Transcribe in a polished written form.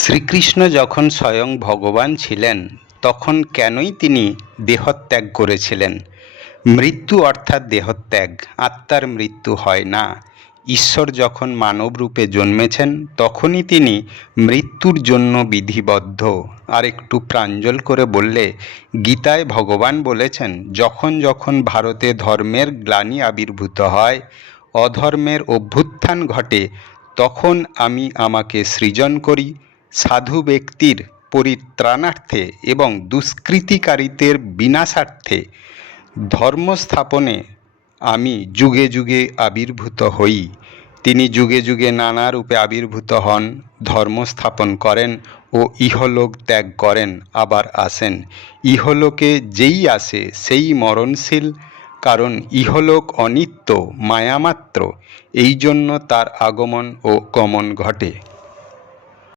শ্রীকৃষ্ণ যখন স্বয়ং ভগবান ছিলেন তখন কেনই তিনি দেহত্যাগ করেছিলেন? মৃত্যু অর্থাৎ দেহত্যাগ, আত্মার মৃত্যু হয় না। ঈশ্বর যখন মানব রূপে জন্মেছেন তখনই তিনি মৃত্যুর জন্য বিধিবদ্ধ। আর একটু প্রাঞ্জল করে বললে, গীতায় ভগবান বলেছেন, যখন যখন ভারতে ধর্মের গ্লানি আবির্ভূত হয়, অধর্মের অভ্যুত্থান ঘটে, তখন আমি আমাকে সৃজন করি সাধু ব্যক্তির পরিত্রাণার্থে এবং দুষ্কৃতিকারীদের বিনাশার্থে। ধর্ম স্থাপনে আমি যুগে যুগে আবির্ভূত হই। তিনি যুগে যুগে নানা রূপে আবির্ভূত হন, ধর্ম স্থাপন করেন ও ইহলোক ত্যাগ করেন, আবার আসেন। ইহলোকে যেই আসে সেই মরণশীল, কারণ ইহলোক অনিত্য, মায়ামাত্র। এই জন্য তার আগমন ও গমন ঘটে।